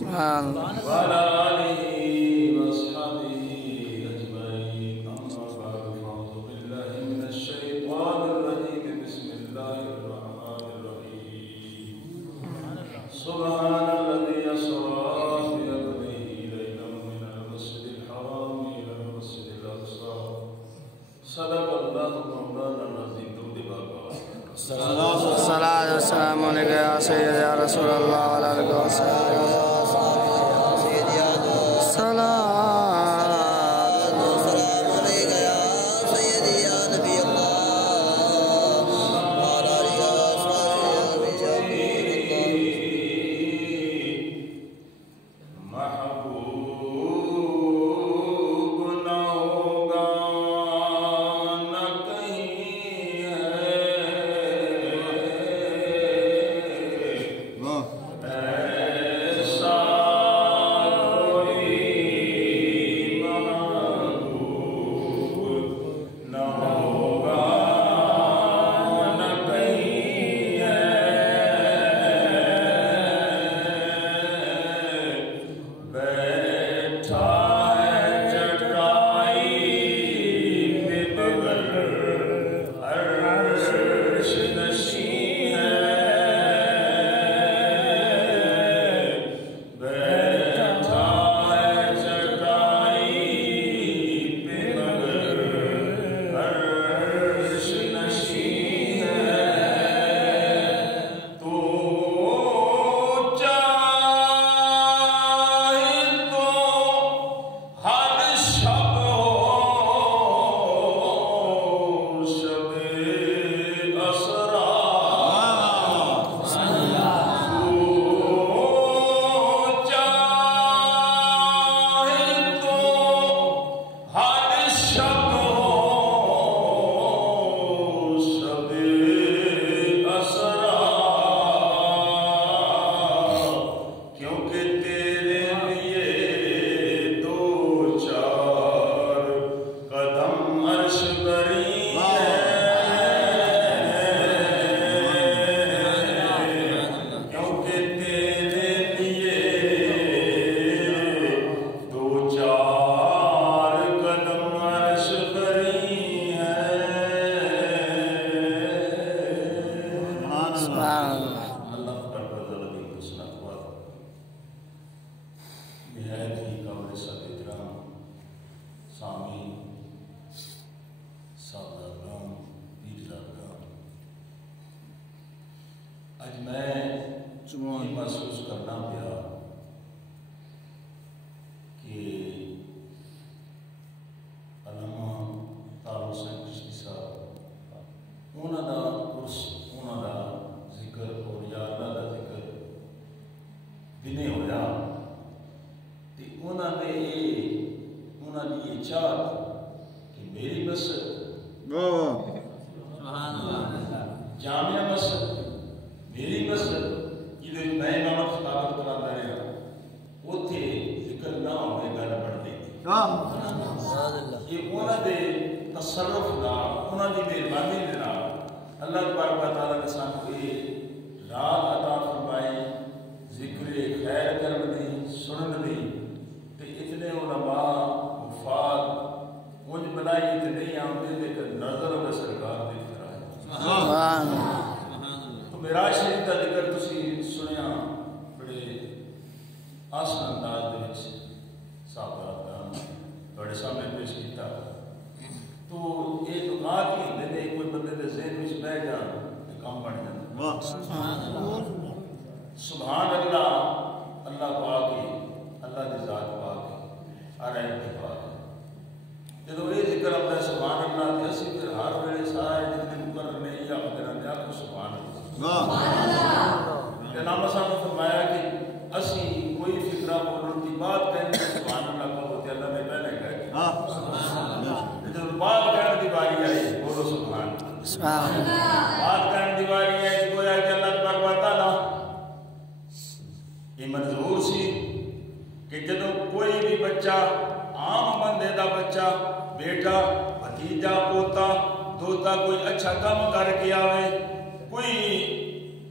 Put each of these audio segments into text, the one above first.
سبحان اللہ وعلى آله وأصحابه أجمعين أما بعد فأعوذ بالله من الشيطان الرجيم بسم الله الرحمن الرحيم سبحان الذي أسرى بعبده ليلا من المسجد الحرام إلى المسجد الأقصى صدق الله مولانا العظيم درود بابا الصلاة والسلام عليك يا سيدي يا رسول الله وعلى آلك وصحبه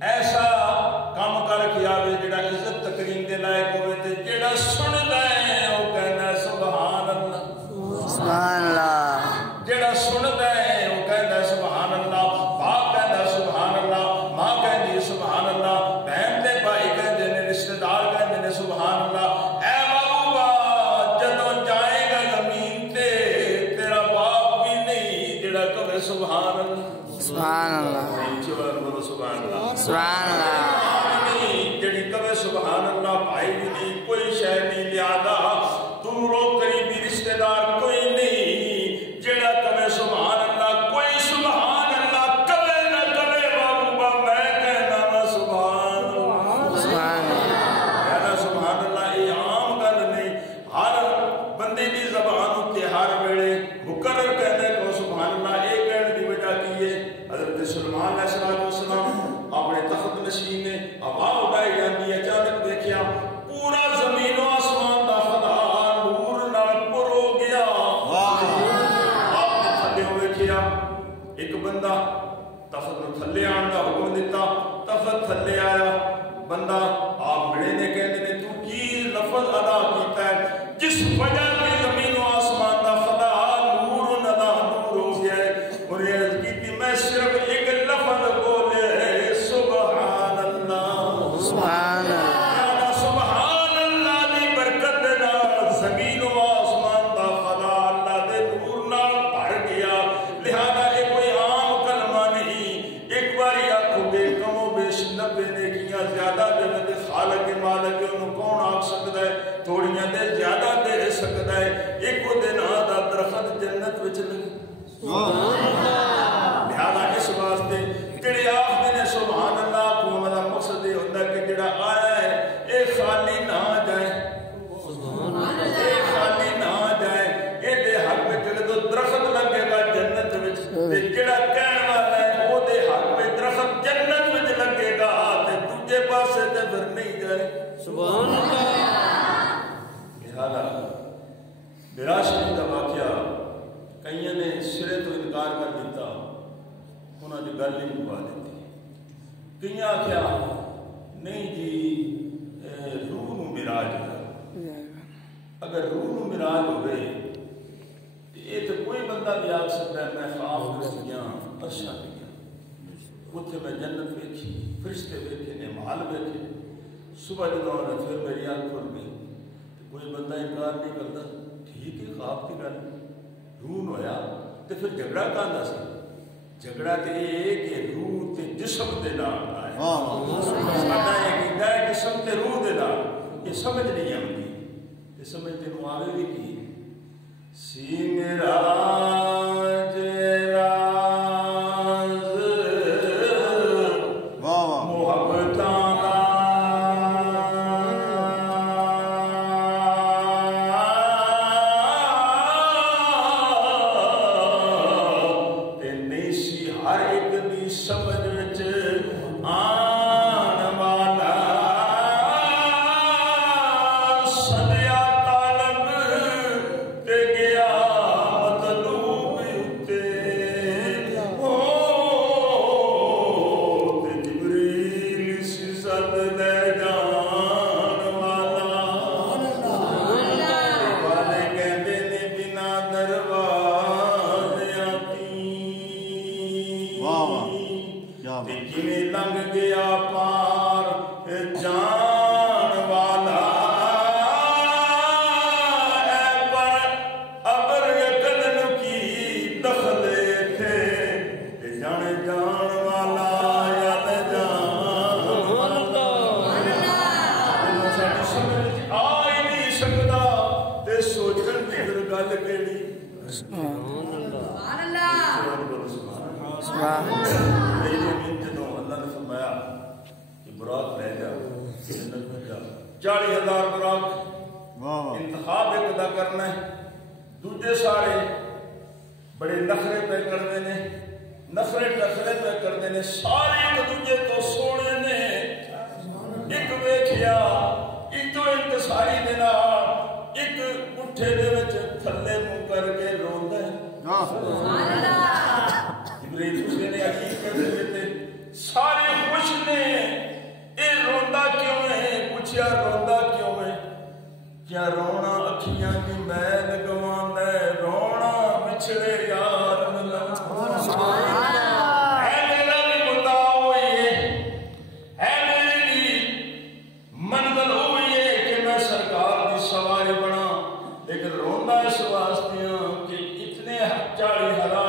ایسا کام کر کے آوے جڑا عزت تکریم دے لائق ہوئے سبحان اللہ سبحان اللہ جڑی کبھی سبحان اللہ بھائی بھی نہیں کوئی شے نہیں لیا دوروں قریبی رشتہ دار کوئی نہیں جڑا کبھی سبحان اللہ کوئی سبحان اللہ کبھی نہ کبھی محبوبہ میں کہنا وا سبحان اللہ سبحان اللہ کہنا سبحان اللہ یہ عام گل نہیں ہر بندے دی زبان تے ہر ویلے مقرر کہنے کو سبحان اللہ یہ کہنے دی وجہ کی ہے حضرت سلیمان علیہ السلام اپنے تخت نشین نے ہوا اڑائی جاتی ہے اچانک دیکھیا پورا زمین و آسمان دا خدا نور نال پر ہو گیا آپ نے تھلے ہوئے کیا ایک بندہ تخت نو تھلے آن دا حکم دیتا تخت تھلے آیا بندہ آپ بڑے نے کہتے نے تو کی لفظ ادا کیتا ہے جس وجہ کی زمین و آسمان دا خدا نور ندا نور ہو گیا ہے اور یہ عرض کی میں صرف ایک لفظ بولے سبحان اللہ سبحان اللہ سبحان اللہ دی برکت نال زمین و آسمان دا خدا اللہ دے نور نال بھر گیا لہذا یہ کوئی عام کلمہ نہیں ایک باری آنکھوں بے کم و بیش 90 نیکیاں زیادہ دے خالق مالک انہوں کون آکھ سکتا ہے تھوڑیاں دے زیادہ دے سکتا ہے ایک دن آدھا درخت جنت وچ لگے لہذا اس واسطے جڑے آخدے نے سبحان اللہ کو ہمارا مقصد یہ ہوتا ہے کہ جڑا آیا ہے اے خالی نہ جائے اے خالی نہ جائے اے دے حق میں جدو درخت لگے گا جنت وچ تے جڑا کہن والا ہے وہ دے حق میں درخت جنت وچ لگے گا تے دوجے پاسے تے پھر نہیں جائے سبحان اللہ لہذا میرا شریف کا واقعہ کئیوں نے سرے تو انکار کر دیتا انہوں نے گل نہیں مکا دیتی کئی آخیا نہیں جی روح نو مراج ہے اگر روح نو مراج ہوئے تو یہ تو کوئی بندہ بھی آکھ سکتا ہے میں خواب کر گیا عرشاں پہ گیا اتنے میں جنت ویکھی فرشتے ویکھے نعمال ویکھے صبح جدوں نے پھر میری آنکھ کھل گئی کوئی بندہ انکار نہیں کرتا ٹھیک ہے خواب کی گل روح ہویا تو پھر جھگڑا کہاں سی جھگڑا تو یہ کہ روح تے جسم دے نال آیا ساڈا یہ کہتا ہے جسم تے روح دے نال یہ سمجھ نہیں آتی یہ سمجھ تینوں آوے بھی کی سی میرا انتخاب ایک دا کرنا ہے دوجے سارے بڑے نخرے پہ کرنے نے نخرے پہ کرنے نے سارے ایک دوجے تو سونے نے ایک ویکھیا ایک تو انتصاری دینا ایک اٹھے دے وچ تھلے منہ کر کے روندا ہے سبحان اللہ جبریل اس نے عقیق کر دیتے سارے خوش نے اے روندا کیوں ہے پوچھیا روندا کیوں ہے کیا رونا اکھیاں کی میل گواندا ہے رونا بچھڑے یار ملن اے میرا بھی بتا ہوئی اے میری منزل ہوئی ہے کہ میں سرکار دی سواری بنا لیکن روندا اس واسطے کہ اتنے 40,000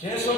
600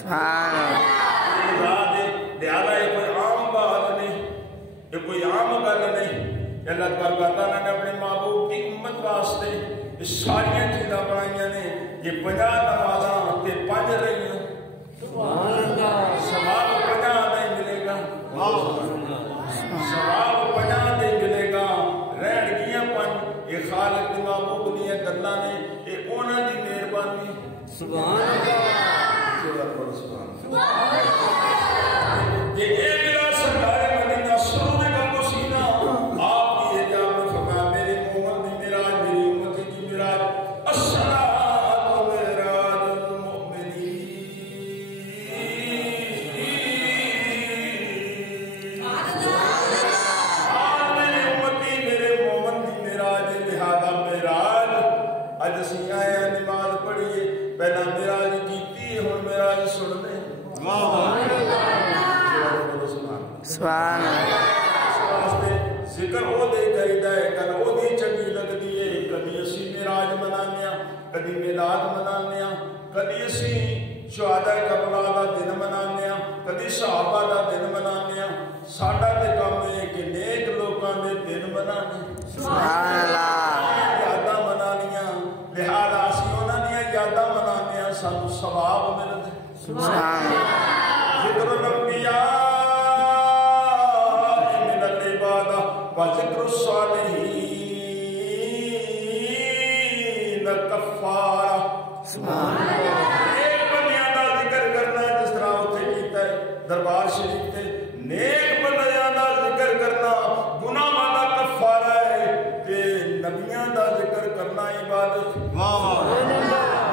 سبحان اللہ لہذا یہ کوئی عام بات نہیں، یہ کوئی عام گل نہیں۔ اللہ تبارک تعالیٰ نے اپنے محبوب کی امت واسطے یہ ساری چیزاں بنائی نے۔ یہ 50 نمازاں تے 5 رہیاں، ثواب 50 نہیں ملے گا، ثواب 50 نہیں ملے گا، رہن گیاں 5۔ یہ خالق کے محبوب دیا گلاں نے، یہ انہاں دی مہربانی۔ سبحان اللہ، یہ میرا سرکار مدینہ سرور کا مسینہ آپ کی یہ جاب میں فرمایا میری محمد دی معراج، میری امت کی معراج، الصلاۃ معراج المؤمنین۔ آج میری امتی میرے محمد دی معراج، لہذا معراج اج اسی آئے نماز پڑھیے، پہلا معراج کیتی ہن معراج سن لے۔ سبحان اللہ۔ ذکر وہ دے کریدا ہے، گل وہ دی چنگی لگدی ہے۔ کبھی اسی معراج منانے ہاں، کبھی میلاد منانے ہاں، کبھی اسی شہداء کربلا دا دن منانے ہاں، کبھی صحابہ دا دن منانے ہاں۔ ساڈا تے کم ہے کہ نیک لوکاں دے دن منانے، سبحان اللہ، یاداں منانیاں، لہذا اسی انہاں دیاں یاداں منانے ہاں، سانوں ثواب ملدا ہے۔ سبحان اللہ۔ ذکر الانبیاء وذکر الصالحین کفارہ۔ نیک بندیاں دا ذکر کرنا ہے، جس طرح اتنے کیتا ہے دربار شریف تے، نیک بندیاں دا ذکر کرنا گناہاں دا کفارہ ہے، تے نبیاں دا ذکر کرنا عبادت۔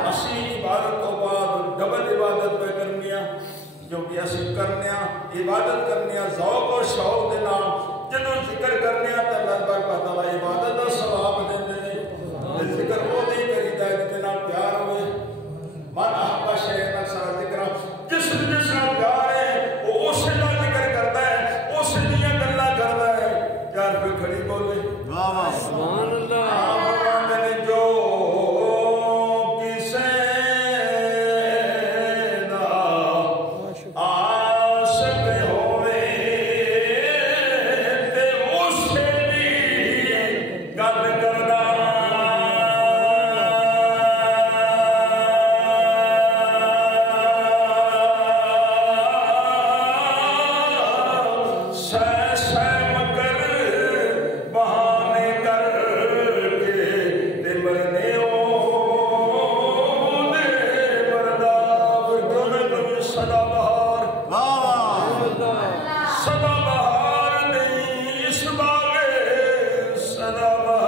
اسی عبادت تو بعد ڈبل عبادت پہ کرنی ہے، جو کہ اسی کرنے عبادت کرنے ذوق اور شوق دے نال جدوں ذکر کرنے تو اللہ تبارک تعالیٰ عبادت کا ثواب دیندے نے۔ ذکر وہ نہیں کریدا جس نال پیار ہوئے، من احب شیئا اکثر ذکر، جس نال پیار ہے وہ اس دا ذکر کرتا ہے، اس دیاں گلاں کردا ہے۔ یار کوئی کھڑی بولے واہ واہ سبحان اللہ۔ میں جو کسے دا عاشق ہوئے سدا بہار نہیں اس باغ سدا بہار